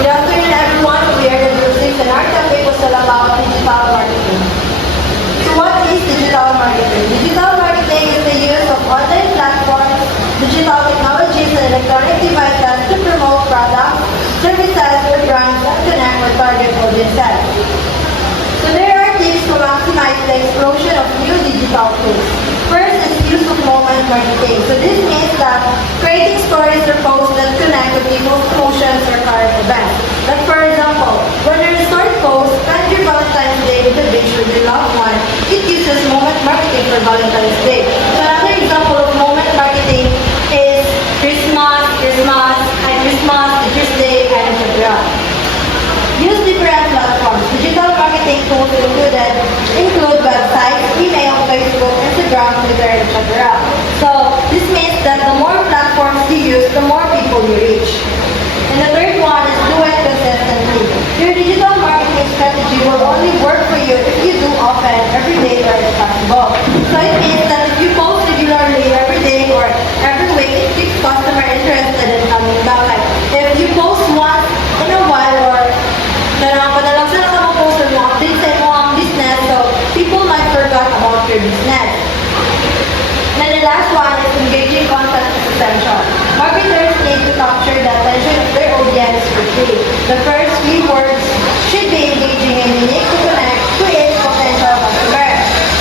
Good afternoon, everyone. We are the Bruce and our topic was all about digital marketing. So what is digital marketing? Digital marketing is the use of online platforms, digital technologies, and electronic devices to promote products, services, or brands that connect with target audiences. So there are tips to maximize the explosion of new digital tools. First is use of moment marketing. So this means that creating stories or posts that connect with people's emotions or current events. Like for example, when a resort posts, spend your Valentine's Day with the beach with your loved one, it uses moment marketing for Valentine's Day. So another example of moment marketing is Christmas, Teacher's Day, and etc. Use different platforms. Digital marketing tools include websites, email, Facebook, Instagram, Twitter, etc. So this means that the more platforms you use, the more people you reach. And the third one is do it consistently. Your digital marketing strategy will only work for you if you do often, every day, where it's possible. So it means that if you post regularly every day or every week, it keeps customer interested in coming back. Like, if you post once in a while or padalang sila ka mag-post mo update sa imo ang business, so people might forget about your business. And the last one is engaging content is essential. Marketers need to capture the attention of their audience quickly. The first few words should be engaging and unique to connect to its potential customer.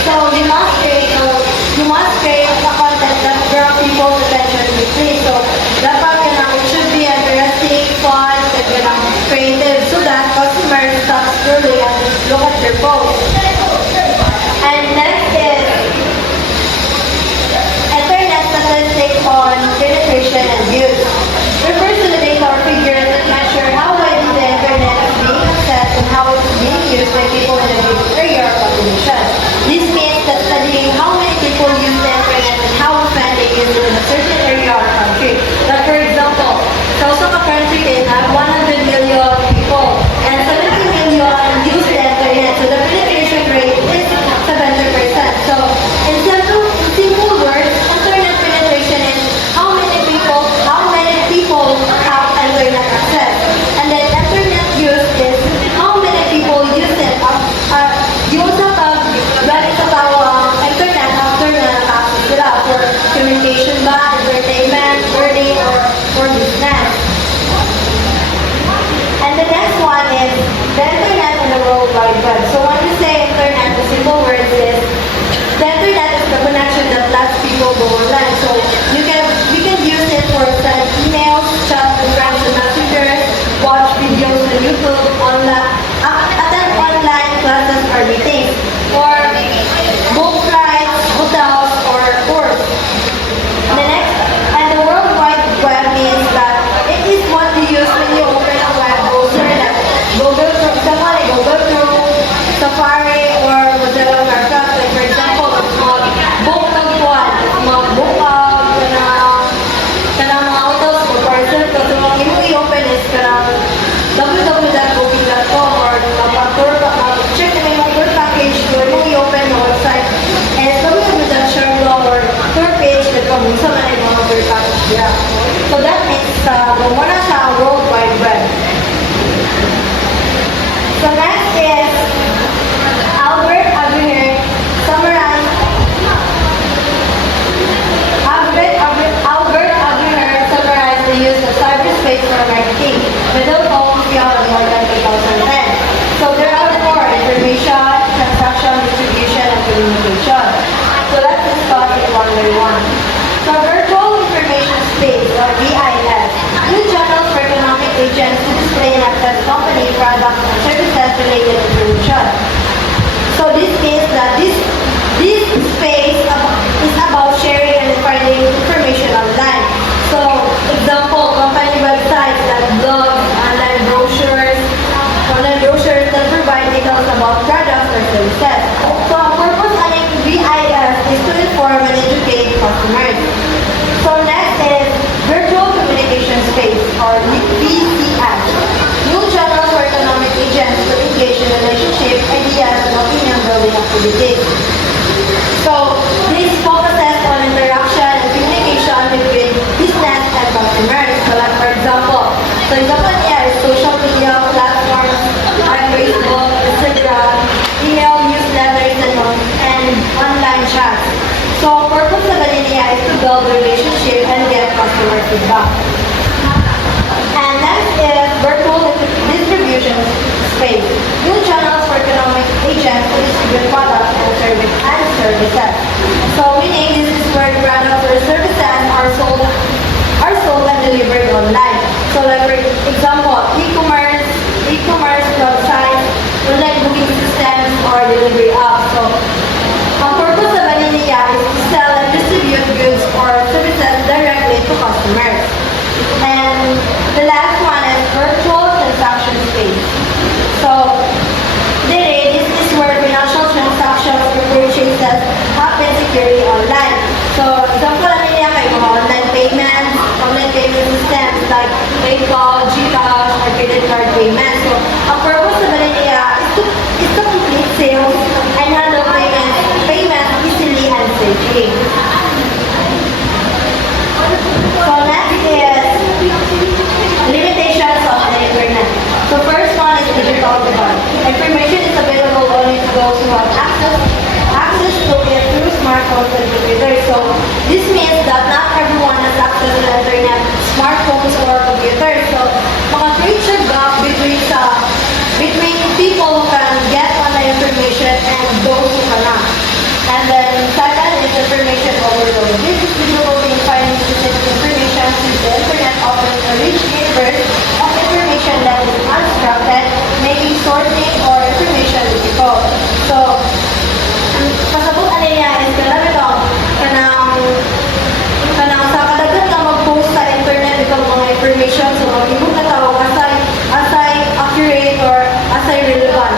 So you must create a content that draws people's attention quickly. So dapat it should be interesting, fun, and creative so that customers stop scrolling and look at your post. And next is internet statistics on penetration and use. Refers to the data or figures that measure how widely the internet is being accessed and how it's being used by people in a given area or population. This means that studying how many people use the internet and how often they use it in a certain area or country. Like for example, South country can have 100 million people and 70 million use the internet. So the penetration rate is 70%. So in simple words, internet penetration is how many people have internet access. And then internet use is how many people use it internet after na access sila for communication ba, entertainment, learning, or for business. And the next one is the internet and the World Wide Web. So when you say internet, the simple words is the internet is the connection that lets people go online. So we can use it for send emails, chat with friends and messengers, watch videos on YouTube, attend online classes or meetings, or book flights, hotels, or tours. And the World Wide Web means that it is what you use when you open a web browser like Google Chrome, Safari, or Mozilla Firefox. Like for example, mag-book ng buwan, mag-book kanang mga hotels o parcel. So ang imong i-open is kanang www.booking.com or mag-check na yung tour package so imong i-open na website and www.sharelaw or tour page na kamusa man yung mga tour package niya. So that means muna sa World Wide Web. So next is Albert Aguirre summarized the use of cyberspace for marketing. Middle Home beyond more than 2010. So there are four: information, transaction, distribution, and communication. So let's discuss it one by one. So virtual information space or VIS, new channels for economic agents to display and access company products and services related information. So this means that this space is about sharing and finding information online. So example, company websites like blogs, online brochures that provide details about products or services. So ang purpose of VIS is to inform and educate customers. So next is virtual communication space or VCS. New channels for economic agents to engage in relationship, ideas, and opinion building activities. So this focuses on interaction and communication between business and customers. So like for example niya is social media build relationship and get customer feedback. And next is virtual distribution space. New channels for economic agents to distribute products and services. So meaning this is where products or services are sold and delivered online. So like for example, e-commerce websites, online booking systems, or delivery apps. So ang purpose of Aninia is to sell and distribute goods or services directly to customers. And the last one is virtual transaction space. So this is where financial transactions or purchases happen securely online. So example Aninia kay mga online payment systems like PayPal, GCash, or credit card payments. So ang purpose of Aninia is to complete sales and handle payments easily and safely. So next is limitations of the internet. So first one is digital divide. Information is available only to those who have access to it through smartphones and computers. So this means that not everyone has access to the internet, smartphones or computers. So mga-create siya gap between people who can get on the information and those who cannot. And then second is information overload. This is difficulty in finding specific information since the internet offers a rich universe of information that is unstructured, making sorting or information difficult. So, pasabutan niya is kanang sa kadagat ka mag-post sa internet itong mga information, so mag-ibig na tawag asay accurate or asay relevant.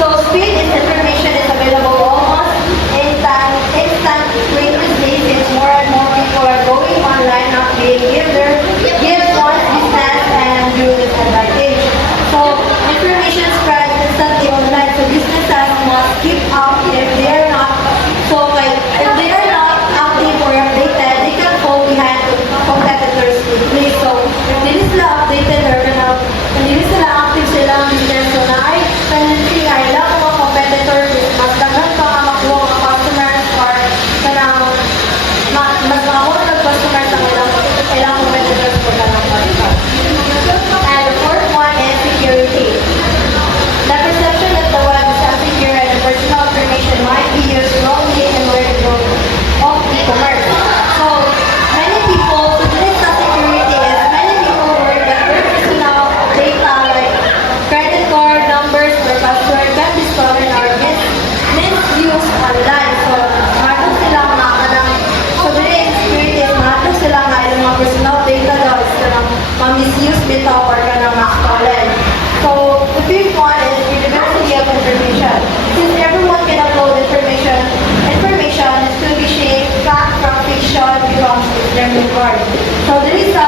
So speed is information is available almost instantaneously since more and more people are going online not being give one's business and do disadvantage. So information spreads instantly online, so businesses must keep up if they are not active or updated, they can fall behind competitors quickly. So if they sila updated or hindi sila active silang business, so na ay tendency ay lang mga competitors mas daghan pa nga makuha mga customers or mas makuha ng customers ang ilang competitors po na lang podcast. And the fourth one is security. The perception that the web is unsecure and personal information might be used wrongly in order to grow of e-commerce. So many people, so this is security is many people worry that their personal data like credit card numbers or password can be stolen or misused online. So mato sila so there is security is mato sila nga yung mga personal data daw is kanang ma-misuse bitaw or kanang ma-stolen. So the fifth one is credibility of information. Since everyone can upload information distinguishing fact from fiction becomes extremely hard. So there is sa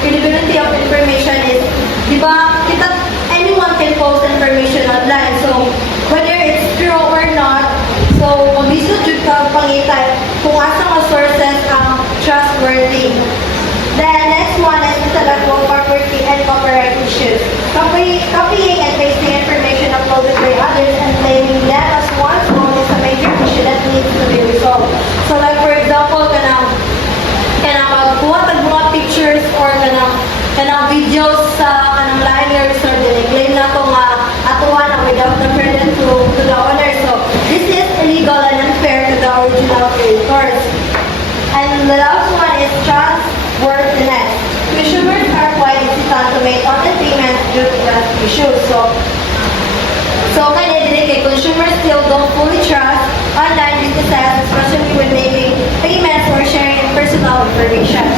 credibility of information is, di ba, anyone can post information online. So whether it's true or not, so mabisod jud ka pangitan kung asa mga sources ang trustworthy. The next one is intellectual property and copyright issues. Copying and pasting information uploaded by others and claiming them as one's own is a major issue that needs to be resolved. So like for example, kanang magkuha tag mga pictures or kanang videos sa kanang liners or claim na to nga atuan na without the credit to the owner. So this is illegal and unfair to the original creators. And the last one is trustworthiness. Consumers are quite hesitant to make online payments due to that issue. So kay consumers still don't fully trust online businesses, especially when making payments or sharing personal information.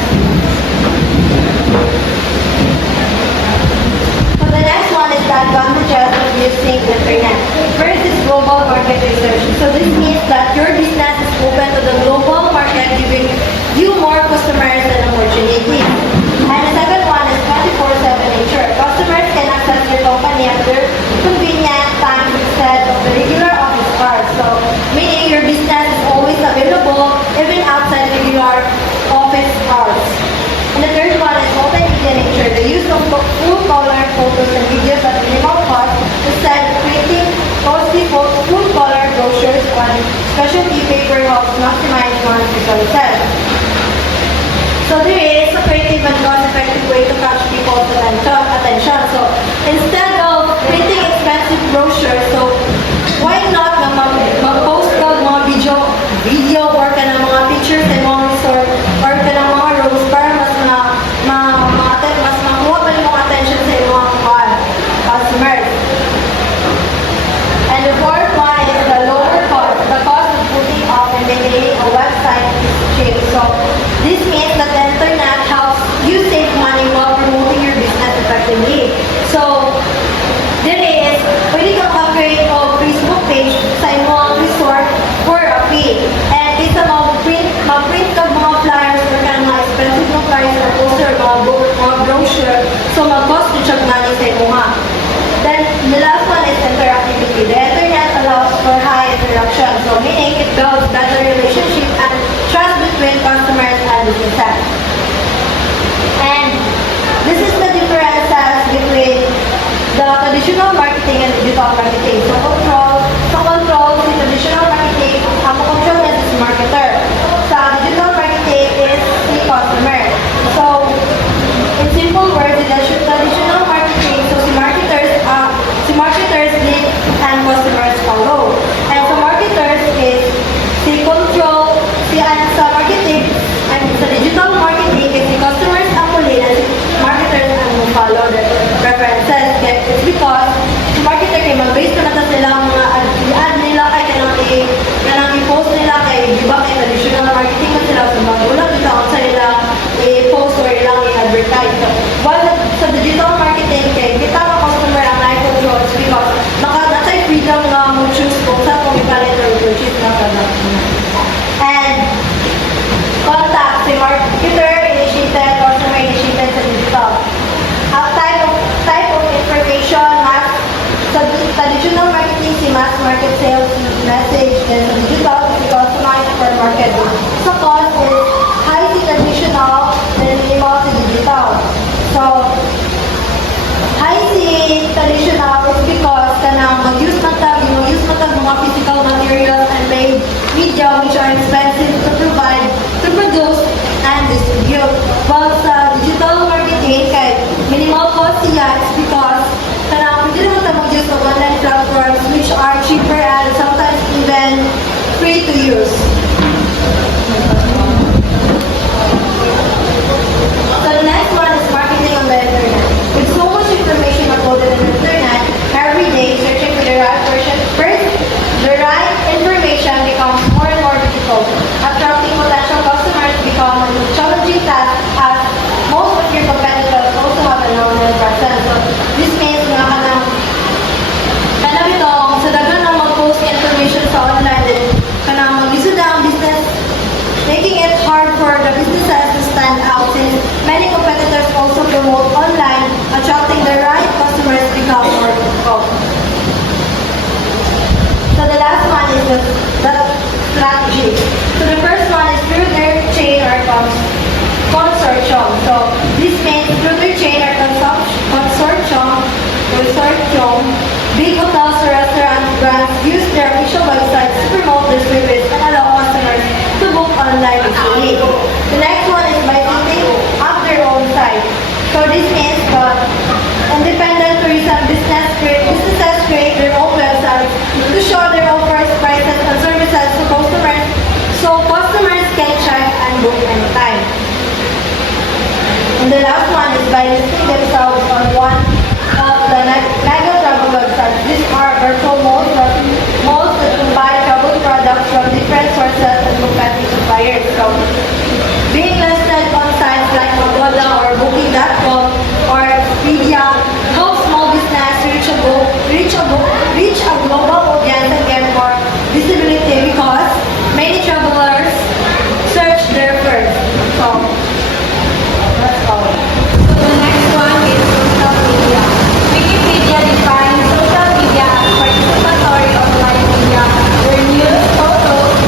So the next one is the advantages of using the internet. First is global market research. So this means that your business is open to the global market, giving you more customers and opportunities. And the second one is 24/7 nature. Customers can access your company at their convenient time instead of the regular office hours. So meaning your business is always available even outside regular office hours. And the third one is multimedia nature. The use of full-color photos and videos at minimal cost instead of creating costly full-color brochures on specialty paper helps maximize one's resources. So there is a creative and cost-effective way to catch people's attention. So instead of printing expensive brochures, so why not na mag-post ka ng mga video or ka ng mga pictures ng mga resort or ka ng mga rooms para mas makuha pa yung attention sa mga customers. And the fourth one is the lower cost. The cost of putting up and maintaining a website is cheap. So this means that the internet helps you save money while promoting your business effectively. So there is, pwede kang mag-create of Facebook page sa imong resort for a fee. And isa mag-print ka mga flyers or ka mga expensive ng flyers or poster, mga brochure. So mag-cost to check money sa imong. Then the last one is interactivity. The internet allows for high interaction. So meaning it builds better relationship and trust between customers and businesses. And this is the differences between the traditional marketing and digital marketing. So control the traditional marketing, ang control is the marketer. Sa digital marketing is the customer. So in simple words, the traditional marketing, so si marketers lead and customers follow. And sa marketers is si control, sa marketing, and sa digital marketing is the customers ang muli and si marketers ang follow their preferences. It's because si marketer kay mag-base na sila mga ad nila kay kanang i-post nila kay di ba kay traditional marketing na sila sa mga ulang ito sa ilang i-post or ilang i-advertise. So, while sa digital marketing kay kita ang customer ang na-control because nasa freedom na mo-choose kung saan kung ipalit or purchase na product. And contact, si marketer initiated, customer initiated sa digital. Type of information, sa traditional marketing, si mass market sales, message, then sa digital, si customized for market. Sa cost is high si traditional, then minimal si digital. So, high si traditional is because kanang mag-use matag mga physical materials and made media which are expensive to provide, to produce, and distribute. While sa digital marketing, kay minimal cost siya is because kanang pwede naman tayo mag-use ng online platforms which are cheaper and sometimes even free to use. So the next one is marketing on the internet. With so much information uploaded on the internet every day, searching for the right version first, the right information becomes more and more difficult. Attracting potential customers becomes a challenging task as most of your competitors also have an online presence. So this means mga kanang itong sa dagan na mag-post information sa online din kanang mag-use na ang business, making it hard for the businesses to stand out since many competitors also promote online, attracting the right customers becomes more difficult. So the last one is the strategy. So the first one is through their chain or consortium. So this means through their chain or consortium, big hotels or restaurants brands use their official websites to promote their service and allow customers to book online easily. The next one is by setting up their own site. So this means that independent tourism businesses create their own websites to show their offers, prices, and services to customers so customers can check and book anytime. And the last one is by listing themselves on one of the mega travel websites. These are virtual malls that combine travel products from different sources and competing suppliers. So, being listed on sites like Agoda or Booking.com or Expedia helps small business reach a global audience and get more visibility because many travelers search there first. So, that's all. So the next one is social media. Wikipedia defines social media as participatory online media where news, photos,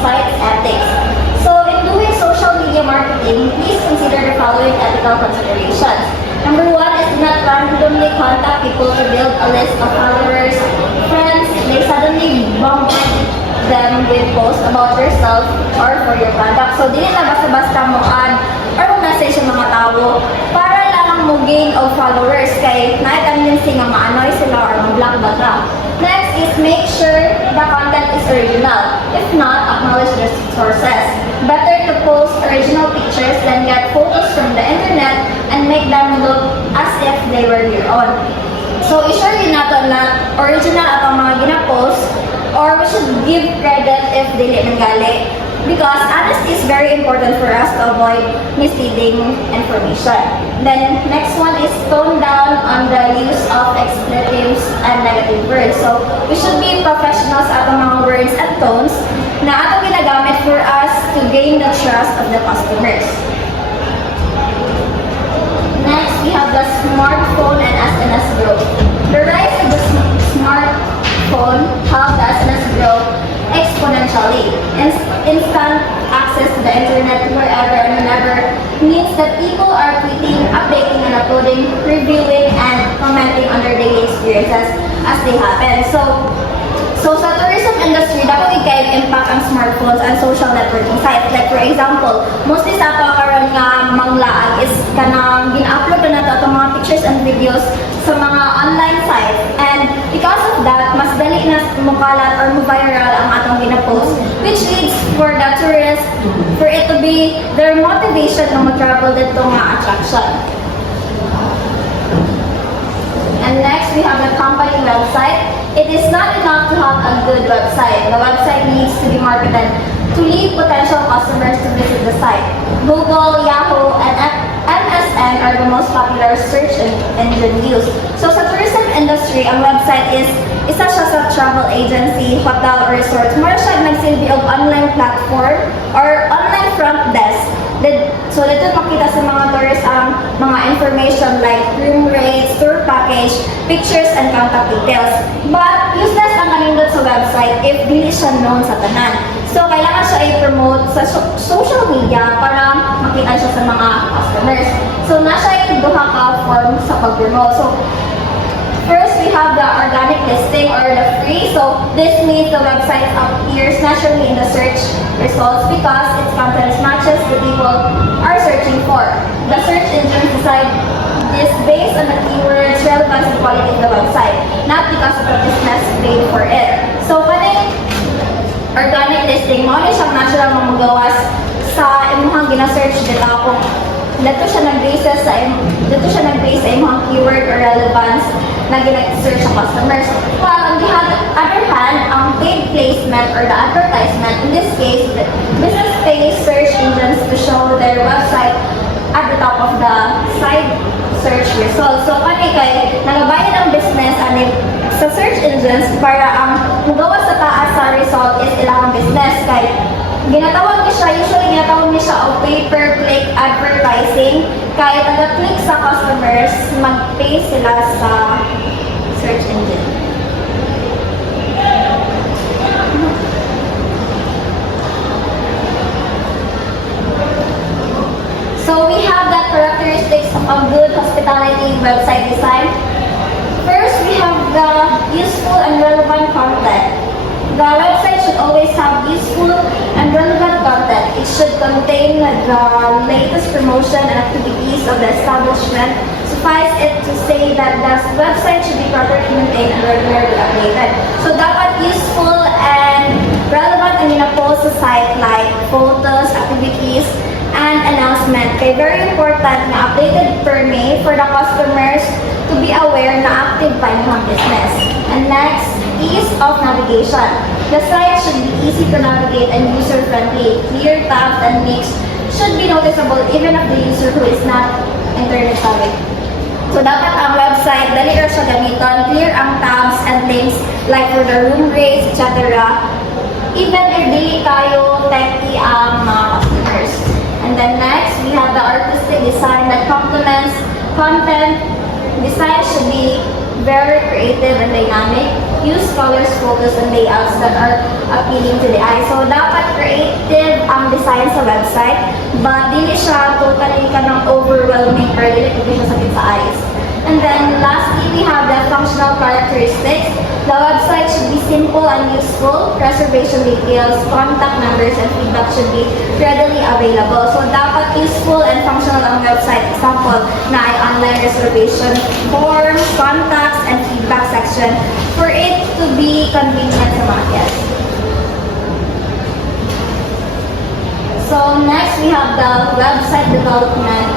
site ethics. So in doing social media marketing, please consider the following ethical considerations. Number one is do not randomly contact people to build a list of followers, friends. They suddenly bombard them with posts about yourself or for your product. So dili na basta-basta mo add or mo message yung mga tao para lang mo gain of followers kay na-tendency nga maanoy sila or ma-block ba ka. Next is make sure the content is original. If not, acknowledge the sources. Better to post original pictures than get photos from the internet and make them look as if they were your own. So, i-sure yun nato na original atong mga gina-post or we should give credit if dili nanggali because honesty is very important for us to avoid misleading information. Then, next one is tone down on the use of expletives and negative words. So, we should be professionals at mga words and tones na atong ginagamit for us to gain the trust of the customers. Next, we have the smartphone and SNS growth. The rise of the smartphone helped the SNS grow exponentially. Instant access to the internet wherever and whenever means that people are tweeting, updating and uploading, reviewing and commenting on their daily experiences as they happen. So sa tourism industry, dapat ikay impact ang smartphones and social networking sites. Like for example, mostly sa ato karon nga manglaag is kanang gina-upload na nato itong mga pictures and videos sa mga online sites. And because of that, mas dali na mukalat or mu-viral ang atong gina-post, which leads for the tourists for it to be their motivation na mag-travel dito nga attraction. And next, we have the company website. It is not enough to have a good website. The website needs to be marketed to lead potential customers to visit the site. Google, Yahoo, and MSN are the most popular search engine used. So sa tourism industry, ang website is isa siya sa travel agency, hotel, or resort. Mura siya nagsilbi og online platform or online front desk. So dito makita sa mga tourists ang mga information like room rates, tour package, pictures, and contact details. But useless ang kanindot sa website if dili siya known sa tanan. So kailangan siya i-promote sa social media para makita siya sa mga customers. So nasa yung duha ka form sa pag-promote. So first, we have the organic listing or the free. So this means the website appears naturally in the search results because its content matches the people are searching for. The search engines decide this based on the keywords, relevance, and quality of the website, not because of the business paid for it. So when organic listing, mo ni siyang natural mamagawas sa imong gina-search dito kung dito siya nag-base sa imong keyword or relevance na gina-search sa customers. While on the other hand, ang paid placement or the advertisement, in this case, the business pays search engines to show their website at the top of the site search results. So, kani kay nagabayad ang business ani sa search engines para ang mugawas sa taas sa result is ilang business kay usually ginatawag niya siya o pay-per-click advertising kay taga-click sa customers, mag-pay sila sa search engine. So we have the characteristics of a good hospitality website design. First, we have the useful and relevant content. The website should always have useful and relevant content. It should contain the latest promotion and activities of the establishment. Suffice it to say that the website should be properly maintained and regularly updated. So dapat useful and relevant ang gina-post sa site like photos, activities, and announcement. Kaya very important na updated per May for the customers to be aware na active pa yung business. And next, ease of navigation. The site should be easy to navigate and user-friendly. Clear tabs and links should be noticeable even of the user who is not internet savvy. So dapat ang website, dali ra siya gamiton, clear ang tabs and links like for the room rates, etc. Even if dili tayo techy ang mga customers. And then next, we have the artistic design that complements content. Design should be very creative and dynamic. Use colors, photos, and layouts that are appealing to the eye. So, dapat creative ang design sa website, but dili siya totally ka ng overwhelming or dili ko siya sakit sa eyes. And then, lastly, we have the functional characteristics. The website should be simple and useful. Reservation details, contact numbers, and feedback should be readily available. So, dapat useful and functional ang website. Example, na ay online reservation forms, contacts, and feedback section for it to be convenient sa mga guests. So, next, we have the website development,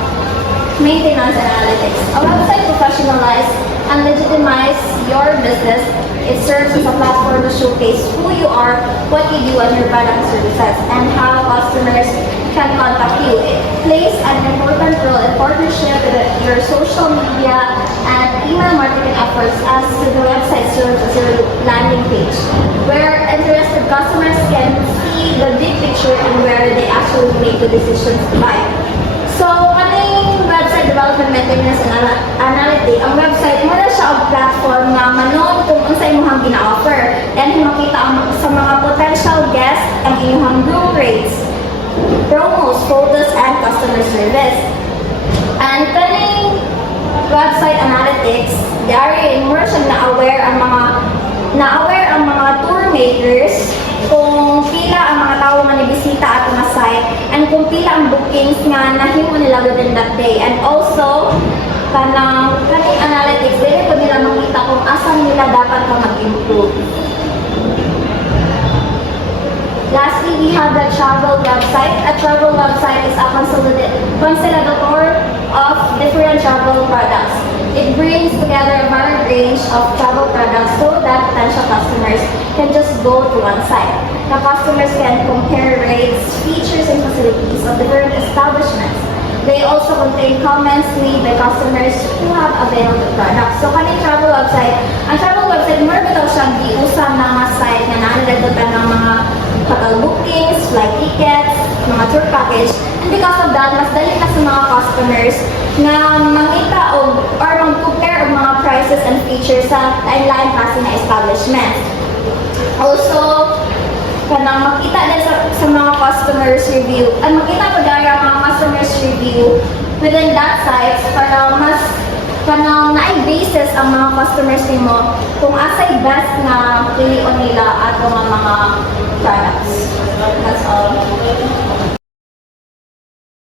maintenance, and analytics. A website professionalize and legitimize your business. It serves as a platform to showcase who you are, what you do, and your product and services, and how customers can contact you. It plays an important role in partnership with your social media and email marketing efforts, as the website serves as your landing page, where interested customers can see the big picture and where they actually make the decisions to buy. So, kaning website development, maintenance, and analytics, ang website mo na siya ang platform na manon kung unsa imong gina-offer and makita sa mga potential guests ang inyong room rates, promos, photos, and customer service. And kaning website analytics, dari mo na siya na-aware ang mga tour makers kung pila ang mga tao nga nibisita ato nga site and kung pila ang bookings nga nahimo nila within that day. And also, kaning analytics, dili po nila makita kung asan nila dapat ka mag-improve. Lastly, we have the travel website. A travel website is a consolidator of different travel products. It brings together a varied range of travel products so that potential customers can just go to one site. The customers can compare rates, features, and facilities of different establishments. They also contain comments made by customers who have availed the product. So, kaning travel website, ang travel website, more bitaw siyang giusa na mga site na nananagdagan ng mga hotel bookings, flight tickets, mga tour package. And because of that, mas dali na sa mga customers na mangita or mag-compare ang mga prices and features sa online passing na establishment. Also, kanang makita din sa mga customers review. Ang makita ko dahil ang mga customers review within that site para mas kanang na-basis ang mga customers nimo kung asay best na pilion nila ato nga mga products. That's all.